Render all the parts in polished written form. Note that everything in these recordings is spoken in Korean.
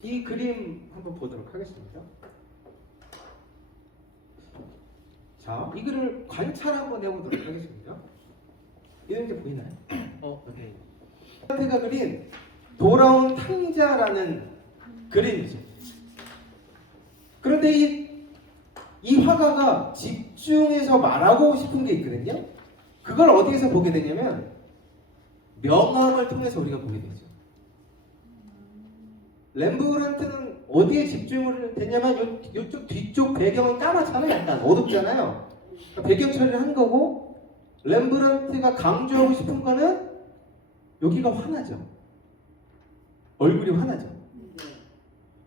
이 그림 한번 보도록 하겠습니다. 자, 이 그림을 관찰 한번 해보도록 하겠습니다. 이런 게 보이나요? 네. 한테가 그린 돌아온 탕자라는 그림이죠. 그런데 이 화가가 집중해서 말하고 싶은 게 있거든요. 그걸 어디에서 보게 되냐면 명암을 통해서 우리가 보게 되죠. 렘브란트는 어디에 집중을 했냐면 이쪽 뒤쪽 배경은 까맣잖아요. 약간 어둡잖아요. 그러니까 배경 처리를 한 거고, 렘브란트가 강조하고 싶은 거는 여기가 환하죠. 얼굴이 환하죠.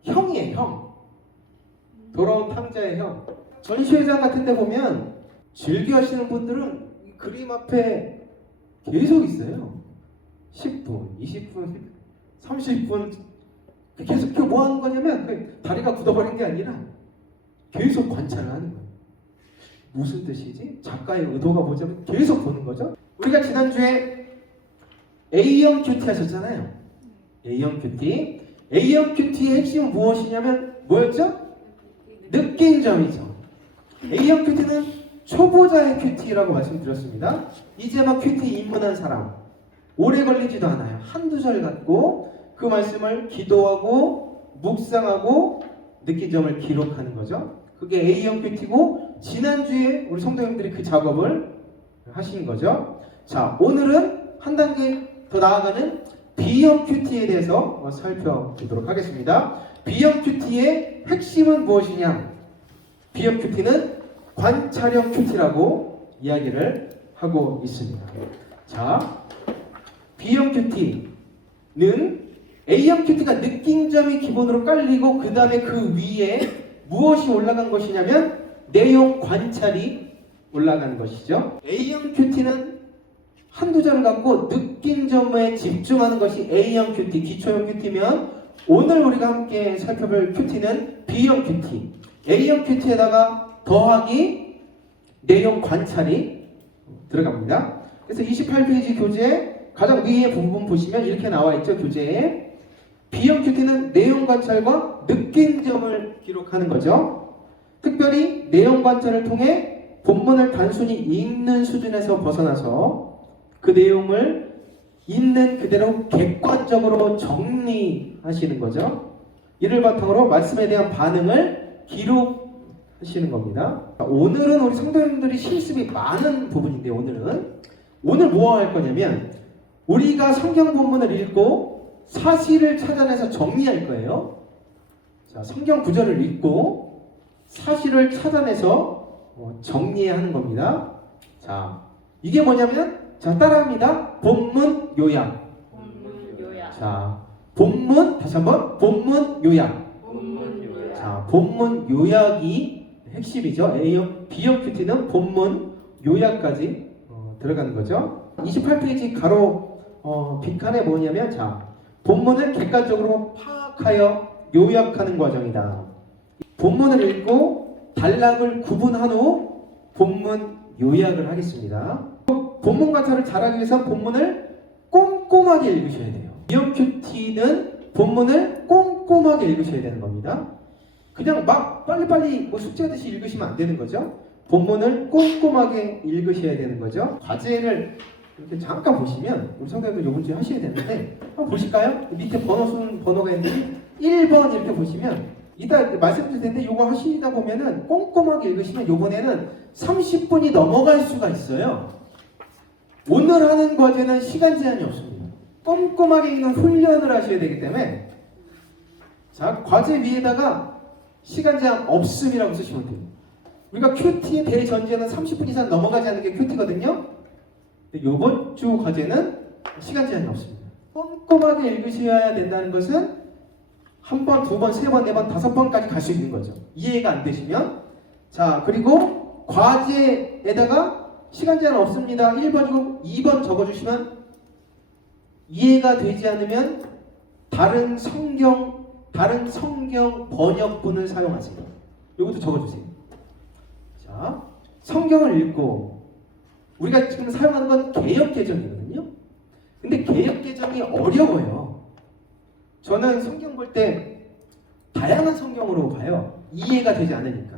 형이에요, 형. 돌아온 탕자의 형. 전시회장 같은 데 보면 즐겨 하시는 분들은 이 그림 앞에 계속 있어요. 10분, 20분, 30분 계속 뭐 하는 거냐면 다리가 굳어버린 게 아니라 계속 관찰을 하는 거예요. 무슨 뜻이지? 작가의 의도가 뭐냐면 계속 보는 거죠. 우리가 지난주에 A형 큐티 하셨잖아요. A형 큐티. A형 큐티의 핵심은 무엇이냐면 뭐였죠? 느낀점이죠. A형 큐티는 초보자의 큐티라고 말씀드렸습니다. 이제 막 큐티 입문한 사람, 오래 걸리지도 않아요. 한두 절 갖고 그 말씀을 기도하고 묵상하고 느낀 점을 기록하는 거죠. 그게 A형 큐티고, 지난주에 우리 성도님들이 그 작업을 하신 거죠. 자, 오늘은 한 단계 더 나아가는 B형 큐티에 대해서 살펴보도록 하겠습니다. B형 큐티의 핵심은 무엇이냐? B형 큐티는 관찰형 큐티라고 이야기를 하고 있습니다. 자, B형 큐티는 A형 큐티가 느낀 점이 기본으로 깔리고 그 다음에 그 위에 무엇이 올라간 것이냐면 내용 관찰이 올라가는 것이죠. A형 큐티는 한두 점을 갖고 느낀 점에 집중하는 것이 A형 큐티, 기초형 큐티면, 오늘 우리가 함께 살펴볼 큐티는 B형 큐티. A형 큐티에다가 더하기 내용 관찰이 들어갑니다. 그래서 28페이지 교재 가장 위에 부분 보시면 이렇게 나와 있죠. 교재에 B형 큐티는 내용 관찰과 느낀 점을 기록하는 거죠. 특별히 내용 관찰을 통해 본문을 단순히 읽는 수준에서 벗어나서 그 내용을 있는 그대로 객관적으로 정리하시는 거죠. 이를 바탕으로 말씀에 대한 반응을 기록하시는 겁니다. 오늘은 우리 성도님들이 실습이 많은 부분인데, 오늘 뭐 할 거냐면 우리가 성경 본문을 읽고 사실을 찾아내서 정리할 거예요. 자, 성경 구절을 읽고 사실을 찾아내서 정리해야 하는 겁니다. 자, 이게 뭐냐면, 자, 따라합니다. 본문 요약. 자, 본문, 다시 한번 본문 요약. 자, 본문 요약이 핵심이죠. A형, B형 큐티는 본문 요약까지 들어가는 거죠. 28페이지 가로 빈칸에 뭐냐면, 자, 본문을 객관적으로 파악하여 요약하는 과정이다. 본문을 읽고 단락을 구분한 후 본문 요약을 하겠습니다. 본문 관찰을 잘하기 위해서 본문을 꼼꼼하게 읽으셔야 돼요. B형 큐티는 본문을 꼼꼼하게 읽으셔야 되는 겁니다. 그냥 막 빨리빨리 숙제하듯이 읽으시면 안 되는 거죠. 본문을 꼼꼼하게 읽으셔야 되는 거죠. 과제를 이렇게 잠깐 보시면 우리 성도님들 이번 주에 하셔야 되는데, 한번 보실까요? 밑에 번호가 있는데 1번 이렇게 보시면, 이따 말씀드릴 텐데 이거 하시다 보면은 꼼꼼하게 읽으시면 이번에는 30분이 넘어갈 수가 있어요. 오늘 하는 과제는 시간 제한이 없습니다. 꼼꼼하게 읽는 훈련을 하셔야 되기 때문에, 자, 과제 위에다가 시간 제한 없음이라고 쓰시면 돼요. 우리가 큐티 대전제는 30분 이상 넘어가지 않는 게 큐티거든요. 근데 이번 주 과제는 시간 제한이 없습니다. 꼼꼼하게 읽으셔야 된다는 것은 한 번, 두 번, 세 번, 네 번, 다섯 번까지 갈 수 있는 거죠. 이해가 안 되시면. 자, 그리고 과제에다가 시간 제한 없습니다. 1번이고 2번 적어주시면, 이해가 되지 않으면 다른 성경 번역본을 사용하세요. 이것도 적어주세요. 자, 성경을 읽고, 우리가 지금 사용하는 건 개역개정이거든요. 근데 개역개정이 어려워요. 저는 성경 볼 때 다양한 성경으로 봐요. 이해가 되지 않으니까.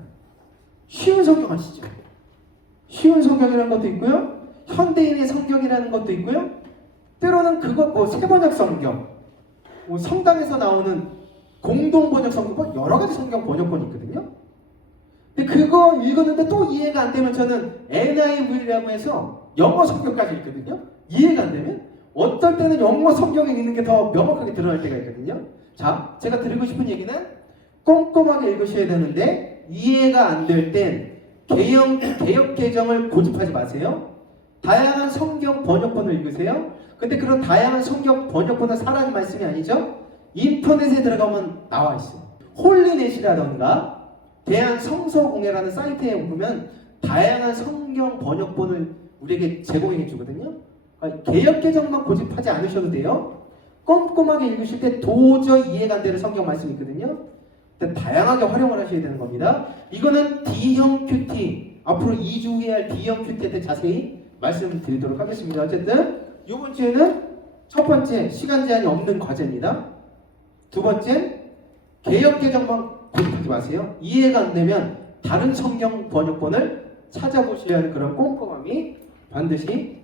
쉬운 성경 아시죠? 쉬운 성경이라는 것도 있고요. 현대인의 성경이라는 것도 있고요. 때로는 그거 뭐 세번역 성경, 뭐 성당에서 나오는 공동 번역 성경, 뭐 여러 가지 성경 번역본이 있거든요. 근데 그거 읽었는데 또 이해가 안 되면 저는 NIV라고 해서 영어 성경까지 읽거든요. 이해가 안 되면 어떨 때는 영어 성경에 있는 게 더 명확하게 드러날 때가 있거든요. 자, 제가 드리고 싶은 얘기는 꼼꼼하게 읽으셔야 되는데 이해가 안 될 땐 개역 개정을 고집하지 마세요. 다양한 성경 번역본을 읽으세요. 근데 그런 다양한 성경 번역본은 하나님 말씀이 아니죠. 인터넷에 들어가면 나와 있어요. 홀리넷이라던가 대한성서공회라는 사이트에 보면 다양한 성경 번역본을 우리에게 제공해 주거든요. 그러니까 개역 개정만 고집하지 않으셔도 돼요. 꼼꼼하게 읽으실 때 도저히 이해가 안 되는 성경 말씀이 있거든요. 다양하게 활용을 하셔야 되는 겁니다. 이거는 D형 큐티, 앞으로 2주 후에 할 D형 큐티에 대해 자세히 말씀드리도록 하겠습니다. 어쨌든 이번 주에는 첫 번째, 시간 제한이 없는 과제입니다. 두 번째, 개역 개정만 고집하지 마세요. 이해가 안 되면 다른 성경 번역본을 찾아보셔야 하는 그런 꼼꼼함이 반드시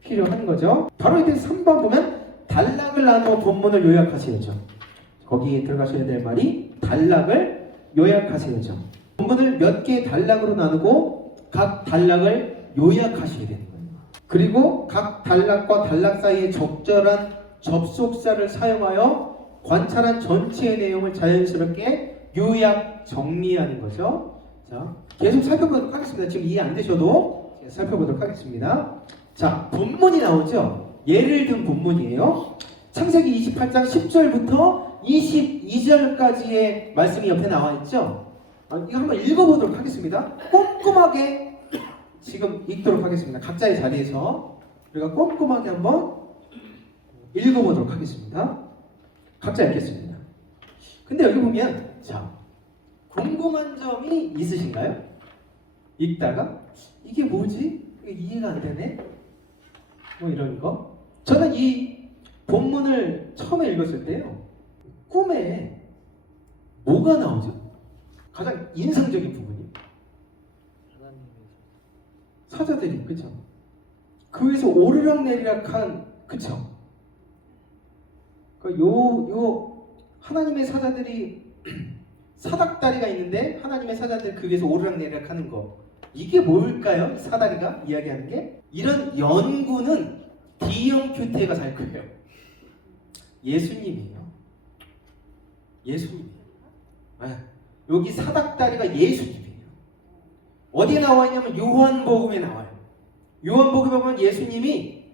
필요한 거죠. 바로 이제 3번 보면 단락을 나누어 본문을 요약하셔야죠. 거기에 들어가셔야 될 말이 단락을 요약하셔야죠. 본문을 몇 개의 단락으로 나누고 각 단락을 요약하셔야 되는 거예요. 그리고 각 단락과 단락 사이에 적절한 접속사를 사용하여 관찰한 전체의 내용을 자연스럽게 요약 정리하는 거죠. 자, 계속 살펴보도록 하겠습니다. 지금 이해 안 되셔도 살펴보도록 하겠습니다. 자, 본문이 나오죠. 예를 든 본문이에요. 창세기 28장 10절부터 22절까지의 말씀이 옆에 나와 있죠. 이거 한번 읽어보도록 하겠습니다. 꼼꼼하게 지금 읽도록 하겠습니다. 각자의 자리에서 우리가 꼼꼼하게 한번 읽어보도록 하겠습니다. 각자 읽겠습니다. 근데 여기 보면 자, 궁금한 점이 있으신가요? 읽다가 이게 뭐지? 이게 이해가 안 되네? 뭐 이런 거. 저는 이 본문을 처음에 읽었을 때요, 꿈에 뭐가 나오죠? 가장 인상적인 부분이 사자들이, 그쵸? 그 위에서 오르락내리락한, 그쵸? 그러니까 요 하나님의 사자들이 사닥다리가 있는데 하나님의 사자들 그 위에서 오르락내리락 하는 거, 이게 뭘까요? 사다리가 이야기하는 게? 이런 연구는 D형 큐티가 살 거예요. 예수님이에요. 예수님이에요. 여기 사닥다리가 예수님이에요. 어디에 나와 있냐면 요한복음에 나와요. 요한복음에 보면 예수님이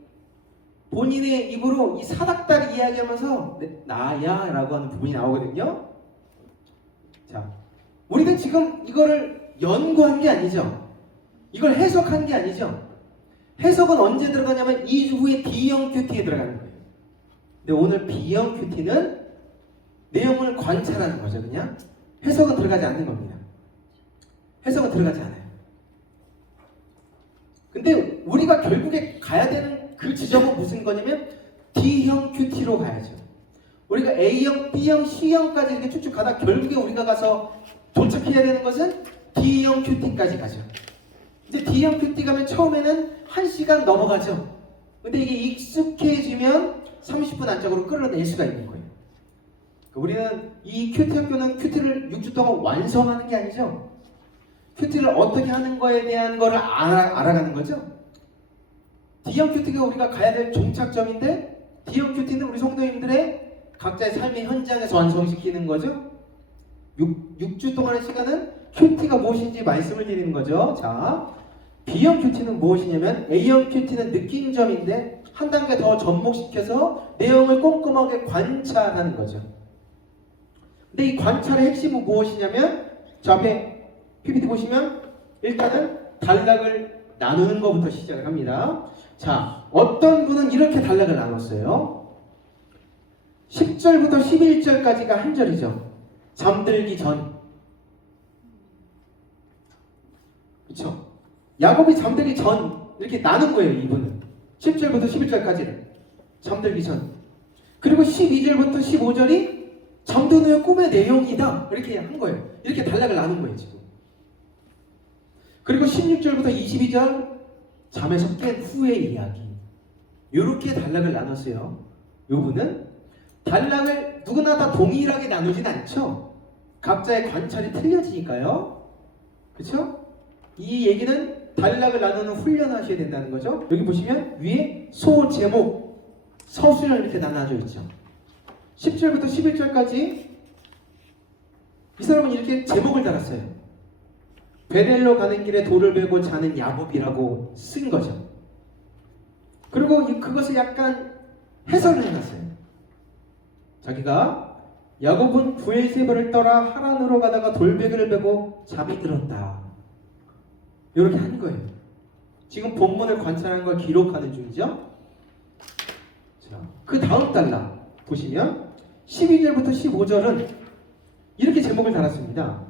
본인의 입으로 이 사닥다리 이야기하면서 나야 라고 하는 부분이 나오거든요. 자, 우리가 지금 이거를 연구한 게 아니죠. 이걸 해석한 게 아니죠. 해석은 언제 들어가냐면 2주 후에 D형 큐티에 들어가는 거예요. 근데 오늘 B형 큐티는 내용을 관찰하는 거죠. 그냥 해석은 들어가지 않는 겁니다. 해석은 들어가지 않아요. 근데 우리가 결국에 가야 되는 그 지점은 무슨 거냐면 D형 큐티로 가야죠. 우리가 A형, B형, C형까지 이렇게 쭉쭉 가다 결국에 우리가 가서 도착해야 되는 것은 D형 큐티까지 가죠. 이제 D형 큐티 가면 처음에는 1시간 넘어가죠. 근데 이게 익숙해지면 30분 안짝으로 끌어낼 수가 있는 거예요. 우리는 이 큐티 학교는 큐티를 6주 동안 완성하는 게 아니죠. 큐티를 어떻게 하는 거에 대한 거를 알아가는 거죠. D형 큐티가 우리가 가야 될 종착점인데 D형 큐티는 우리 성도님들의 각자의 삶의 현장에서 완성시키는 거죠. 6주 동안의 시간은 큐티가 무엇인지 말씀을 드리는 거죠. 자, B형 큐티는 무엇이냐면 A형 큐티는 느낀 점인데 한 단계 더 접목시켜서 내용을 꼼꼼하게 관찰하는 거죠. 근데 이 관찰의 핵심은 무엇이냐면 저 앞에 PPT 보시면 일단은 단락을 나누는 것부터 시작을 합니다. 자, 어떤 분은 이렇게 단락을 나눴어요. 10절부터 11절까지가 한 절이죠. 잠들기 전. 그렇죠? 야곱이 잠들기 전 이렇게 나눈 거예요. 이분은 10절부터 11절까지를 잠들기 전. 그리고 12절부터 15절이 잠드는 꿈의 내용이다. 이렇게 한 거예요. 이렇게 단락을 나눈 거예요, 지금. 그리고 16절부터 22절 잠에서 깬 후의 이야기. 이렇게 단락을 나눴어요. 요분은 단락을 누구나 다 동일하게 나누진 않죠. 각자의 관찰이 틀려지니까요. 그렇죠? 이 얘기는 단락을 나누는 훈련을 하셔야 된다는 거죠. 여기 보시면 위에 소 제목, 서술을 이렇게 나눠져 있죠. 10절부터 11절까지 이 사람은 이렇게 제목을 달았어요. 베델로 가는 길에 돌을 베고 자는 야곱이라고 쓴 거죠. 그리고 그것을 약간 해설을 해놨어요. 자기가 야곱은 브엘세바를 떠나 하란으로 가다가 돌베개를 베고 잠이 들었다. 이렇게 한 거예요. 지금 본문을 관찰하는 걸 기록하는 중이죠. 자, 그 다음 단락 보시면 12절부터 15절은 이렇게 제목을 달았습니다.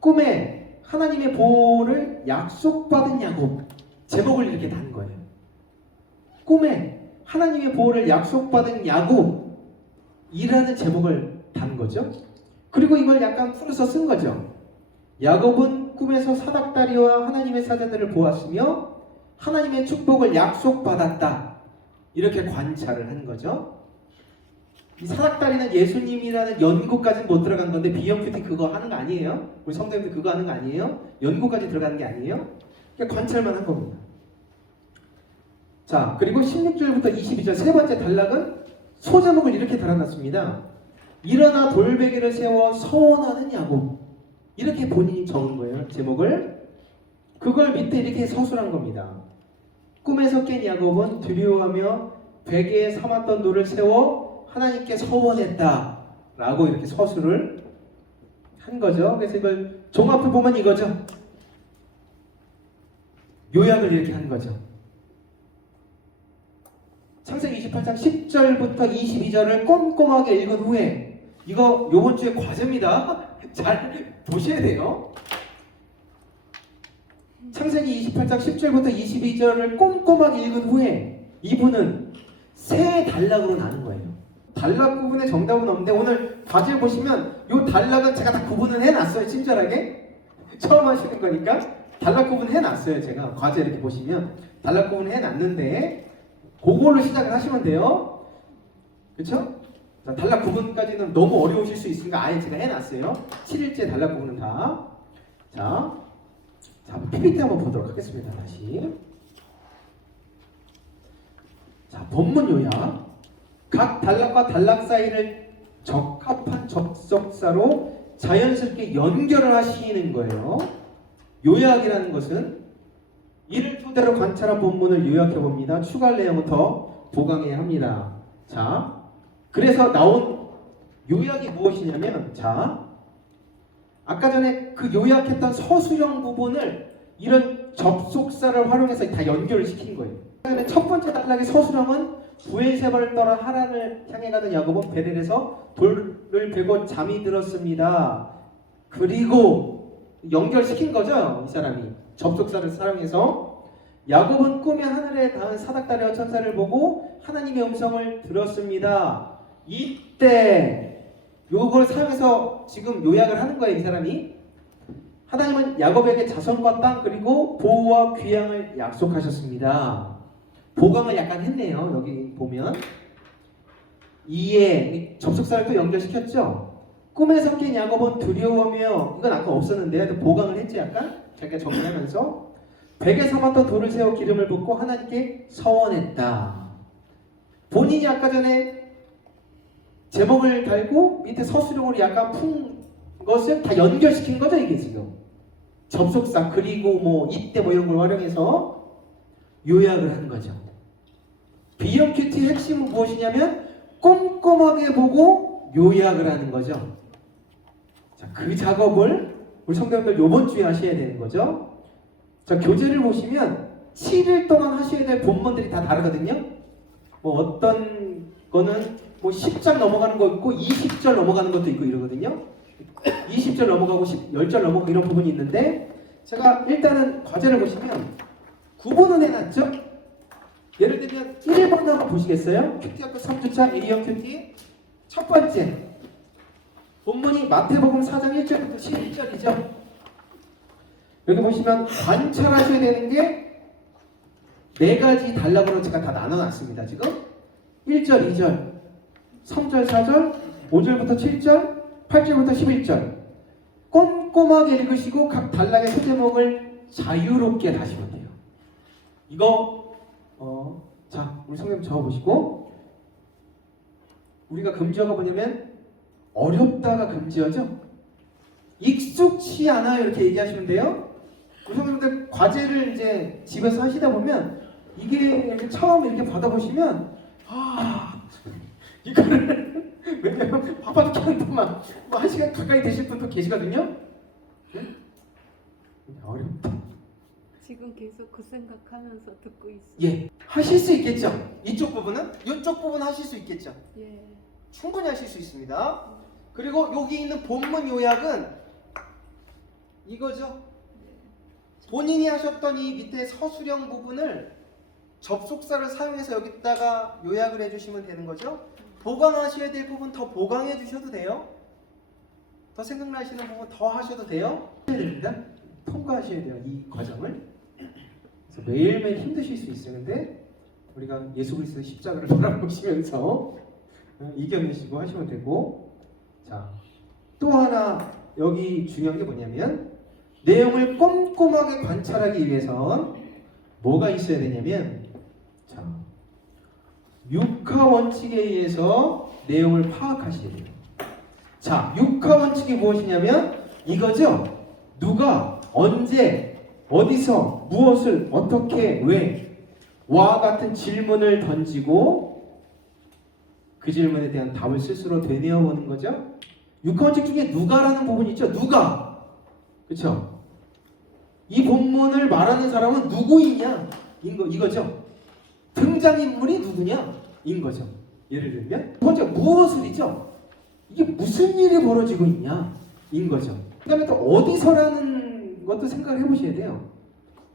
꿈에 하나님의 보호를 약속받은 야곱. 제목을 이렇게 단 거예요. 꿈에 하나님의 보호를 약속받은 야곱이라는 제목을 단 거죠. 그리고 이걸 약간 풀어서 쓴 거죠. 야곱은 꿈에서 사닥다리와 하나님의 사자들을 보았으며 하나님의 축복을 약속받았다. 이렇게 관찰을 한 거죠. 이 사닥다리는 예수님이라는 연구까지는 못 들어간 건데 비영큐티 그거 하는 거 아니에요? 우리 성도님들 그거 하는 거 아니에요? 연구까지 들어가는 게 아니에요? 그냥 관찰만 한 겁니다. 자, 그리고 16절부터 22절 세 번째 단락은 소제목을 이렇게 달아놨습니다. 일어나 돌베개를 세워 서원하는 야곱. 이렇게 본인이 적은 거예요. 제목을. 그걸 밑에 이렇게 서술한 겁니다. 꿈에서 깬 야곱은 두려워하며 베개에 삼았던 돌을 세워 하나님께 서원했다 라고 이렇게 서술을 한 거죠. 그래서 이걸 종합해 보면 이거죠. 요약을 이렇게 한 거죠. 창세기 28장 10절부터 22절을 꼼꼼하게 읽은 후에 이거 요번 주에 과제입니다. 잘 보셔야 돼요. 창세기 28장 10절부터 22절을 꼼꼼하게 읽은 후에 이분은 세 단락으로 나눈 거예요. 단락 구분에 정답은 없는데 오늘 과제 보시면 이 단락은 제가 다 구분을 해놨어요. 친절하게 처음 하시는 거니까 단락 구분 해놨어요. 제가 과제 이렇게 보시면 단락 구분 해놨는데 그걸로 시작을 하시면 돼요. 그렇죠? 자, 단락 구분까지는 너무 어려우실 수 있으니까 아예 제가 해놨어요. 7일째 단락 구분은 다. 자, PPT 한번 보도록 하겠습니다. 다시. 자, 본문 요약. 각 단락과 단락 사이를 적합한 접속사로 자연스럽게 연결을 하시는 거예요. 요약이라는 것은 이를 토대로 관찰한 본문을 요약해 봅니다. 추가할 내용은 더 보강해야 합니다. 자, 그래서 나온 요약이 무엇이냐면, 자, 아까 전에 그 요약했던 서술형 부분을 이런 접속사를 활용해서 다 연결을 시킨 거예요. 첫 번째 단락의 서술형은 브엘세바를 떠나 하란을 향해 가던 야곱은 베델에서 돌을 베고 잠이 들었습니다. 그리고 연결시킨 거죠. 이 사람이 접속사를 사용해서 야곱은 꿈에 하늘에 닿은 사닥다리와 천사를 보고 하나님의 음성을 들었습니다. 이때 요걸 사용해서 지금 요약을 하는 거예요. 이 사람이 하나님은 야곱에게 자손과 땅 그리고 보호와 귀향을 약속하셨습니다. 보강을 약간 했네요. 여기 보면 이에 접속사를 또 연결시켰죠. 꿈에서 깬 야곱은 두려워하며, 이건 아까 없었는데 보강을 했지. 약간 자기가 정리하면서 베개 삼았던 돌을 세워 기름을 붓고 하나님께 서원했다. 본인이 아까 전에 제목을 달고 밑에 서술형으로 약간 푼 것을 다 연결시킨 거죠. 이게 지금 접속사 그리고 뭐 이때 뭐 이런 걸 활용해서 요약을 한 거죠. 비영큐티 핵심은 무엇이냐면 꼼꼼하게 보고 요약을 하는 거죠. 자, 그 작업을 우리 성도님들 이번 주에 하셔야 되는 거죠. 자, 교재를 보시면 7일 동안 하셔야 될 본문들이 다 다르거든요. 뭐 어떤 거는 뭐 10장 넘어가는 거 있고 20절 넘어가는 것도 있고 이러거든요. 20절 넘어가고 10절 넘어가고 이런 부분이 있는데, 제가 일단은 과제를 보시면 구분은 해놨죠. 예를 들면 1번 한번 보시겠어요? 큐티 학교 3주차 A형 큐티 첫 번째 본문이 마태복음 4장 1절부터 11절이죠. 여기 보시면 관찰하셔야 되는 게 네 가지 단락으로 제가 다 나눠놨습니다. 지금 1절, 2절, 3절, 4절, 5절부터 7절, 8절부터 11절 꼼꼼하게 읽으시고 각 단락의 소제목을 자유롭게 다시면 돼요. 이거 자, 우리 성경 적어보시고, 우리가 금지어가 뭐냐면 어렵다가 금지어죠. 익숙치 않아요 이렇게 얘기하시면 돼요. 우리 성도님들 과제를 이제 집에서 하시다 보면 이게 처음 이렇게 받아보시면 이거를 왜냐면 바빠 죽겠는 동안 뭐 1시간 가까이 되실 분도 계시거든요. 네? 어렵다. 지금 계속 그 생각하면서 듣고 있어요. 예, 하실 수 있겠죠. 이쪽 부분은, 이쪽 부분 하실 수 있겠죠. 예. 충분히 하실 수 있습니다. 그리고 여기 있는 본문 요약은 이거죠. 본인이 하셨던 이 밑에 서술형 부분을 접속사를 사용해서 여기다가 요약을 해주시면 되는 거죠. 보강하셔야 될 부분 더 보강해 주셔도 돼요. 더 생각나시는 부분 더 하셔도 돼요. 해야 됩니다. 통과하셔야 돼요, 이 과정을. 그래서 매일매일 힘드실 수 있어요. 근데 우리가 예수 그리스도의 십자가를 바라보시면서 이겨내시고 하시면 되고. 자, 또 하나 여기 중요한 게 뭐냐면 내용을 꼼꼼하게 관찰하기 위해선 뭐가 있어야 되냐면, 자, 육하 원칙에 의해서 내용을 파악하셔야 돼요. 자, 육하 원칙이 무엇이냐면 이거죠. 누가, 언제, 어디서, 무엇을, 어떻게, 왜, 와 같은 질문을 던지고 그 질문에 대한 답을 스스로 되뇌어 보는 거죠. 육하 원칙 중에 누가라는 부분이 있죠. 누가, 그렇죠? 이 본문을 말하는 사람은 누구이냐? 이거죠. 등장인물이 누구냐? 인 거죠. 예를 들면 두 번째 무엇을이죠. 이게 무슨 일이 벌어지고 있냐? 인 거죠. 그 다음에 또 어디서라는 것도 생각을 해보셔야 돼요.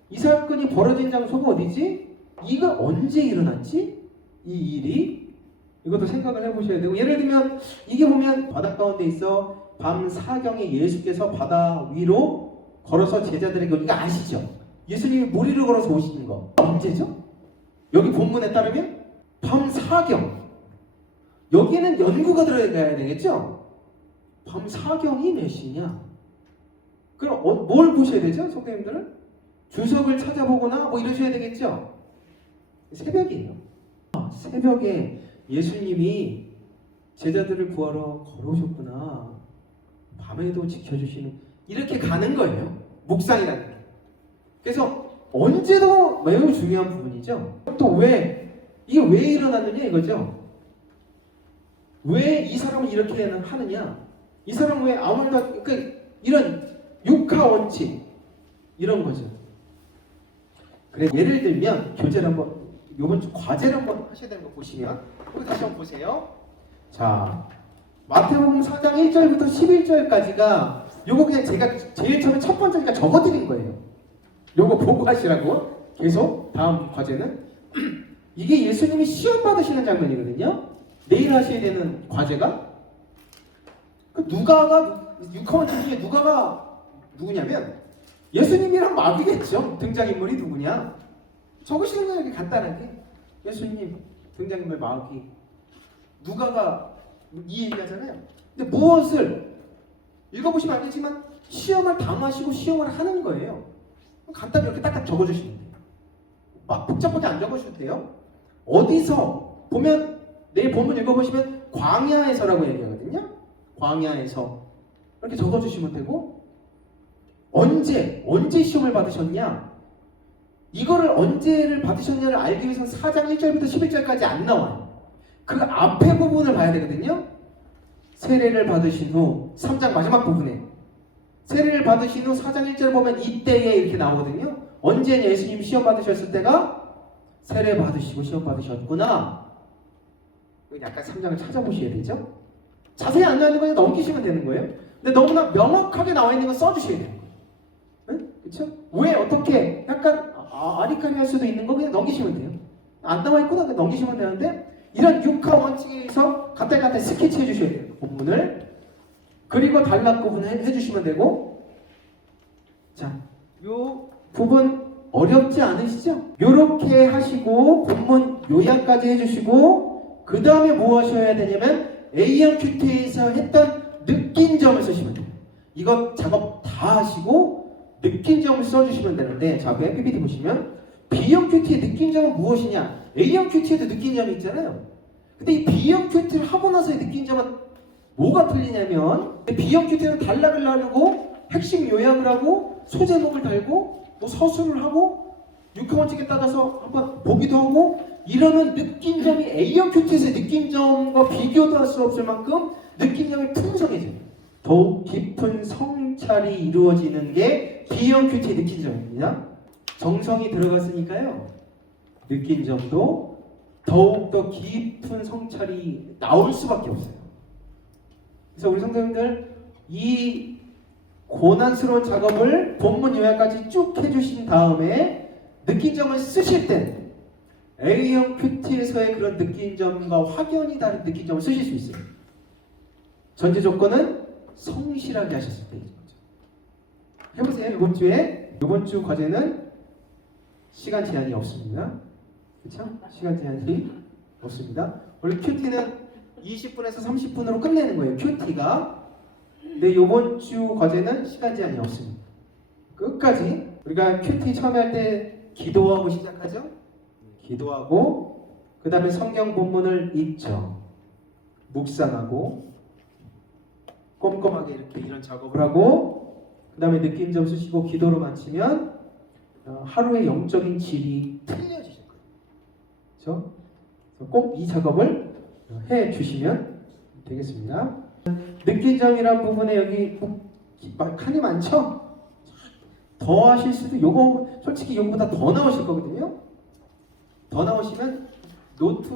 이 사건이 벌어진 장소가 어디지? 이가 언제 일어났지? 이 일이? 이것도 생각을 해보셔야 되고, 예를 들면 이게 보면 바닷 가운데 있어 밤 사경에 예수께서 바다 위로 걸어서 제자들에게, 이거 아시죠? 예수님이 물 위로 걸어서 오시는 거 언제죠? 여기 본문에 따르면 밤 사경. 여기에는 연구가 들어가야 되겠죠? 밤 사경이 몇 시냐? 그럼 뭘 보셔야 되죠? 성도님들은? 주석을 찾아보거나 뭐 이러셔야 되겠죠? 새벽이에요. 새벽에 예수님이 제자들을 구하러 걸어오셨구나. 밤에도 지켜주시는, 이렇게 가는 거예요. 묵상이라는 게. 그래서 언제도 매우 중요한 부분이죠. 또 이게 왜 일어났느냐 이거죠. 왜 이 사람은 이렇게 하느냐? 이 사람은 왜 아무 말도, 그러니까 이런 육하 원칙 이런 거죠. 그래, 예를 들면 교재를 한번, 요번 주 과제를 한번 하셔야 되는 거 보시면, 여기 다시 한번 보세요. 자, 마태복음 4장 1절부터 11절까지가 요거 그냥 제가 제일 처음에 첫 번째니까 적어드린 거예요. 요거 보고 하시라고. 계속 다음 과제는 이게 예수님이 시험 받으시는 장면이거든요. 내일 하셔야 되는 과제가 누가가, 육하원칙 중에 누가가 누구냐면 예수님이랑 마귀겠죠. 등장인물이 누구냐 적으시는 거예요. 이렇게 간단하게. 예수님 등장인물 마귀. 누가가 이 얘기하잖아요. 근데 무엇을 읽어보시면 알겠지만 시험을 당하시고 시험을 하는 거예요. 간단히 이렇게 딱딱 적어주시면 돼요. 막 복잡하게 안 적으셔도 돼요. 어디서 보면, 내일 본문 읽어보시면 광야에서라고 얘기하거든요. 광야에서 이렇게 적어주시면 되고, 언제 시험을 받으셨냐, 이거를 언제를 받으셨냐를 알기 위해서는 4장 1절부터 11절까지 안 나와요. 그 앞에 부분을 봐야 되거든요. 세례를 받으신 후 3장 마지막 부분에 세례를 받으신 후 4장 1절 보면 이때에 이렇게 나오거든요. 언제냐, 예수님이 시험 받으셨을 때가 세례 받으시고 시험 받으셨구나. 약간 3장을 찾아보셔야 되죠. 자세히 안 나와 있는 거는 넘기시면 되는 거예요. 근데 너무나 명확하게 나와 있는 건 써주셔야 돼요. 응? 그렇죠? 왜 어떻게 약간 아리까리할 수도 있는 거 그냥 넘기시면 돼요. 안 나와 있구나 그냥 넘기시면 되는데, 이런 육하 원칙에 의해서 간단히 스케치해 주셔야 돼요. 본문을. 그리고 단락 구분 해주시면 되고, 자, 요 부분 어렵지 않으시죠? 요렇게 하시고 본문 요약까지 해주시고 그 다음에 뭐 하셔야 되냐면 A형 큐티에서 했던 느낀 점을 쓰시면 돼요. 이거 작업 다 하시고 느낀 점을 써주시면 되는데, 자, 그 PPT 보시면 B형 큐티의 느낀 점은 무엇이냐? A형 큐티에도 느낀 점이 있잖아요. 근데 이 B형 큐티를 하고 나서의 느낀 점은 뭐가 틀리냐면, B형 큐티는 단락을 나누고 핵심 요약을 하고 소제목을 달고 뭐 서술을 하고 6학원칙에 따라서 한번 보기도 하고 이러면 느낀 점이 A형 큐티에서의 느낀 점과 비교도 할 수 없을 만큼 느낀 점이 풍성해져요. 더욱 깊은 성찰이 이루어지는 게 B형 큐티의 느낀 점입니다. 정성이 들어갔으니까요, 느낀 점도 더욱더 깊은 성찰이 나올 수밖에 없어요. 그래서 우리 성도님들 이 고난스러운 작업을 본문 요약까지 쭉 해주신 다음에 느낀 점을 쓰실 때 A형 큐티에서의 그런 느낀 점과 확연히 다른 느낀 점을 쓰실 수 있어요. 전제 조건은 성실하게 하셨을 때이죠. 해보세요. 이번 주 과제는 시간 제한이 없습니다. 그렇죠? 시간 제한이 없습니다. 원래 큐티는 20분에서 30분으로 끝내는 거예요. 큐티가. 근데 이번 주 과제는 시간 제한이 없습니다. 끝까지. 우리가 큐티 처음에 할 때 기도하고 시작하죠. 기도하고 그 다음에 성경 본문을 읽죠. 묵상하고 꼼꼼하게 이렇게 이런 작업을 하고 그 다음에 느낀 점 쓰시고 기도로 마치면 하루의 영적인 질이 틀려지실 거예요. 그렇죠? 꼭 이 작업을 해 주시면 되겠습니다. 느낀 점이란 부분에 여기 칸이 많죠? 더 하실 수도, 요거 솔직히 요거보다 더 나오실 거거든요. 더 나오시면 노트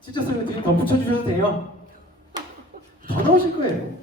찢었으면 뒤에 덧붙여 주셔도 돼요. 더 나오실 거예요.